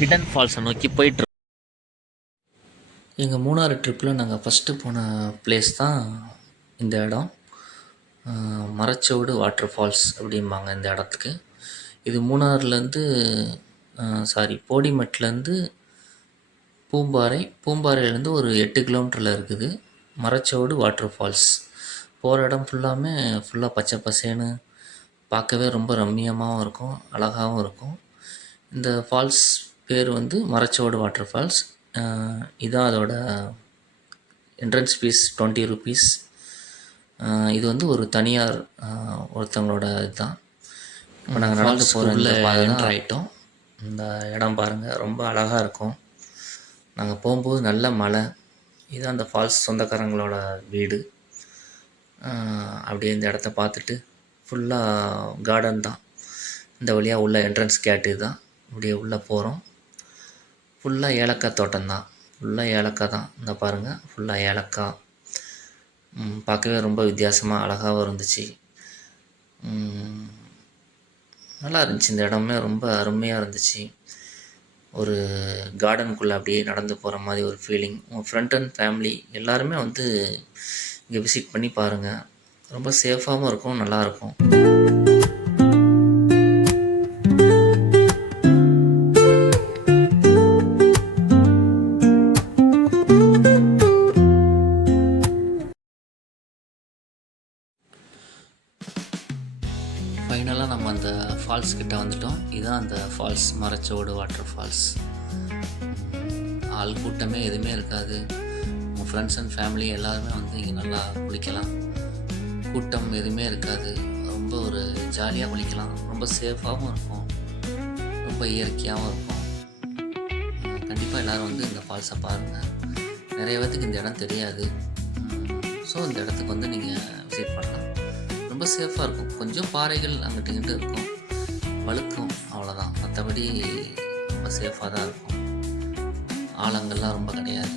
Hidden ஃபால்ஸை நோக்கி போயிட்டுருக்கோம். எங்கள் மூணாறு ட்ரிப்பில் நாங்கள் ஃபஸ்ட்டு போன பிளேஸ் தான் இந்த இடம். மரச்சோடு வாட்டர் ஃபால்ஸ் அப்படிம்பாங்க இந்த இடத்துக்கு. இது மூணாறுலேருந்து போடிமெட்லேருந்து பூம்பாறையிலேருந்து ஒரு 8 கிலோமீட்டரில் இருக்குது மரச்சோடு வாட்டர் ஃபால்ஸ். போகிற இடம் ஃபுல்லாக பச்சை பசேன்னு பார்க்கவே ரொம்ப ரம்மியமாகவும் இருக்கும், அழகாகவும் இருக்கும். இந்த ஃபால்ஸ் பேர் வந்து மரச்சோடு வாட்டர் ஃபால்ஸ். இதான் அதோட என்ட்ரன்ஸ் ஃபீஸ் 20 ருபீஸ். இது வந்து ஒரு தனியார் ஒருத்தவங்களோட இதுதான். இப்போ நாங்கள் நடந்து போகிற என்ட்ரு ஆகிட்டோம். இந்த இடம் பாருங்கள், ரொம்ப அழகாக இருக்கும். நாங்கள் போகும்போது நல்ல மழை. இதுதான் அந்த ஃபால்ஸ் சொந்தக்காரங்களோட வீடு. அப்படியே இந்த இடத்த பார்த்துட்டு ஃபுல்லாக கார்டன் தான். இந்த வழியாக உள்ள என்ட்ரன்ஸ் கேட்டு தான். அப்படியே உள்ளே போகிறோம். ஃபுல்லாக ஏலக்காய் தோட்டம் தான், ஃபுல்லாக ஏலக்காய் தான். இந்த பாருங்கள், ஃபுல்லாக ஏலக்காய். பார்க்கவே ரொம்ப வித்தியாசமாக அழகாகவும் இருந்துச்சு. நல்லா இருந்துச்சு. இந்த இடமே ரொம்ப அருமையாக இருந்துச்சு. ஒரு கார்டனுக்குள்ளே அப்படியே நடந்து போகிற மாதிரி ஒரு ஃபீலிங். உங்கள் ஃப்ரெண்ட் அண்ட் ஃபேமிலி எல்லாருமே வந்து இங்கே விசிட் பண்ணி பாருங்கள். ரொம்ப சேஃபாகவும் இருக்கும், நல்லாயிருக்கும். ஃபைனலாக நம்ம அந்த ஃபால்ஸ் கிட்ட வந்துட்டோம். இதுதான் அந்த ஃபால்ஸ், மரச்சோடு வாட்டர் ஃபால்ஸ். ஆள் கூட்டமே எதுவுமே இருக்காது. உங்கள் ஃப்ரெண்ட்ஸ் அண்ட் ஃபேமிலி எல்லாருமே வந்து இங்கே நல்லா குளிக்கலாம். கூட்டம் எதுவுமே இருக்காது. ரொம்ப ஒரு ஜாலியாக குளிக்கலாம். ரொம்ப சேஃபாகவும் இருக்கும், ரொம்ப இயற்கையாகவும் இருக்கும். கண்டிப்பாக எல்லோரும் வந்து இந்த ஃபால்ஸை பாருங்கள். நிறைய பேர்த்துக்கு இந்த இடம் தெரியாது. ஸோ இந்த இடத்துக்கு வந்து நீங்கள் விசிட் பண்ணலாம். ரொம்ப சேஃபாக இருக்கும். கொஞ்சம் பாறைகள் அங்கிட்டு இங்கிட்டு இருக்கும், வழுக்கும், அவ்வளோதான். மற்றபடி ரொம்ப சேஃபாக தான் இருக்கும். ஆழங்கள்லாம் ரொம்ப கிடையாது.